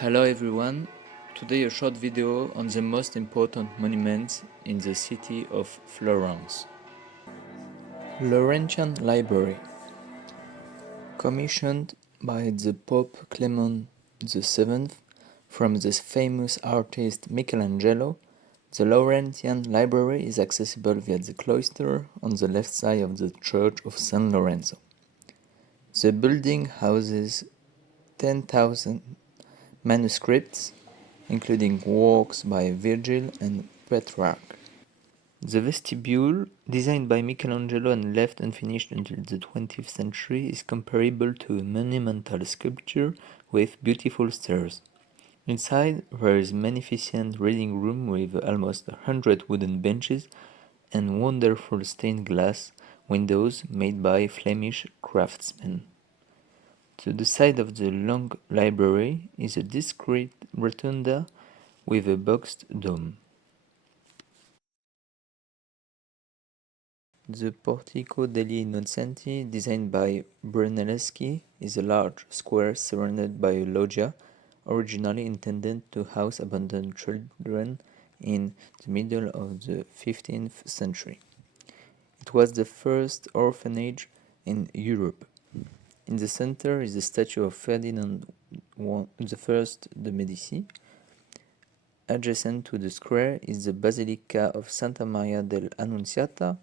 Hello everyone, today a short video on the most important monuments in the city of Florence. Laurentian Library. Commissioned by the Pope Clement VII from the famous artist Michelangelo, the Laurentian Library is accessible via the cloister on the left side of the Church of San Lorenzo. The building houses 10,000 manuscripts, including works by Virgil and Petrarch. The vestibule, designed by Michelangelo and left unfinished until the 20th century, is comparable to a monumental sculpture with beautiful stairs. Inside, there is a magnificent reading room with almost 100 wooden benches and wonderful stained glass windows made by Flemish craftsmen. To the side of the long library is a discreet rotunda with a boxed dome. The Portico degli Innocenti, designed by Brunelleschi, is a large square surrounded by a loggia, originally intended to house abandoned children in the middle of the 15th century. It was the first orphanage in Europe. In the center is the statue of Ferdinand I de' Medici. Adjacent to the square is the Basilica of Santa Maria dell'Annunziata,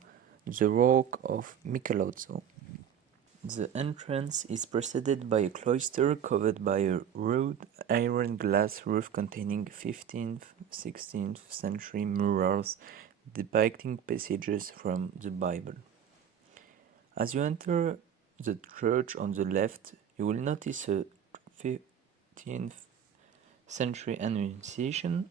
the work of Michelozzo. The entrance is preceded by a cloister covered by a wrought iron glass roof containing 15th-16th century murals depicting passages from the Bible. As you enter the church on the left, you will notice a 15th century Annunciation,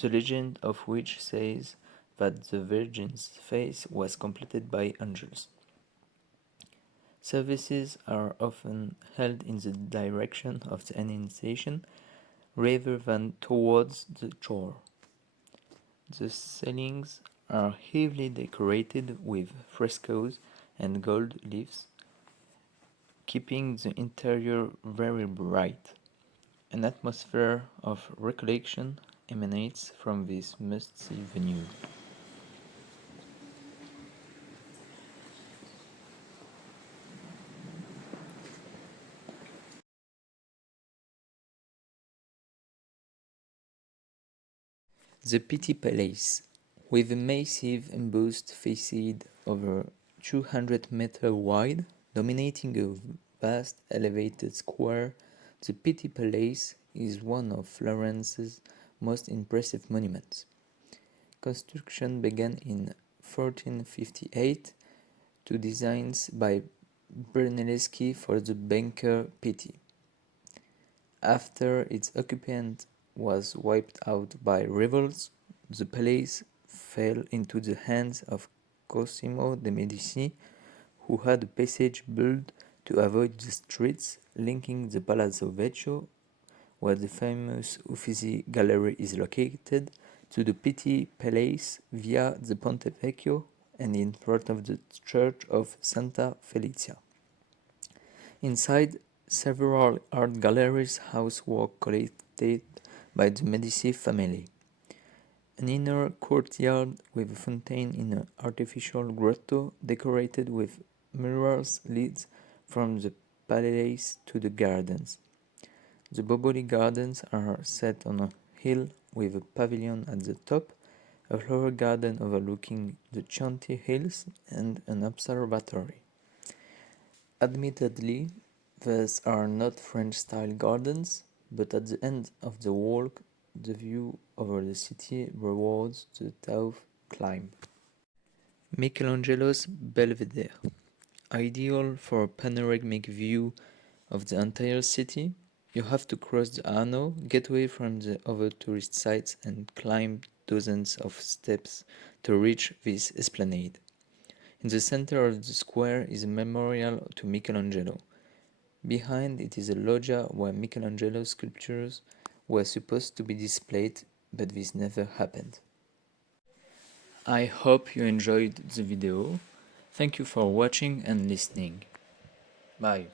the legend of which says that the Virgin's face was completed by angels. Services are often held in the direction of the Annunciation rather than towards the shore. The ceilings are heavily decorated with frescoes and gold leaves, keeping the interior very bright. An atmosphere of recollection emanates from this must-see venue. The Pitti Palace, with a massive embossed facade over 200 meters wide, dominating a vast elevated square, the Pitti Palace is one of Florence's most impressive monuments. Construction began in 1458 to designs by Brunelleschi for the banker Pitti. After its occupant was wiped out by rebels, the palace fell into the hands of Cosimo de' Medici, who had a passage built to avoid the streets linking the Palazzo Vecchio, where the famous Uffizi Gallery is located, to the Pitti Palace via the Ponte Vecchio and in front of the church of Santa Felicia. Inside, several art galleries house work collected by the Medici family. An inner courtyard with a fountain in an artificial grotto decorated with murals leads from the palace to the gardens. The Boboli Gardens are set on a hill with a pavilion at the top, a flower garden overlooking the Chianti Hills, and an observatory. Admittedly, these are not French-style gardens, but at the end of the walk, the view over the city rewards the tough climb. Michelangelo's Belvedere. Ideal for a panoramic view of the entire city, you have to cross the Arno, get away from the other tourist sites and climb dozens of steps to reach this esplanade. In the center of the square is a memorial to Michelangelo. Behind it is a loggia where Michelangelo's sculptures were supposed to be displayed, but this never happened. I hope you enjoyed the video. Thank you for watching and listening. Bye.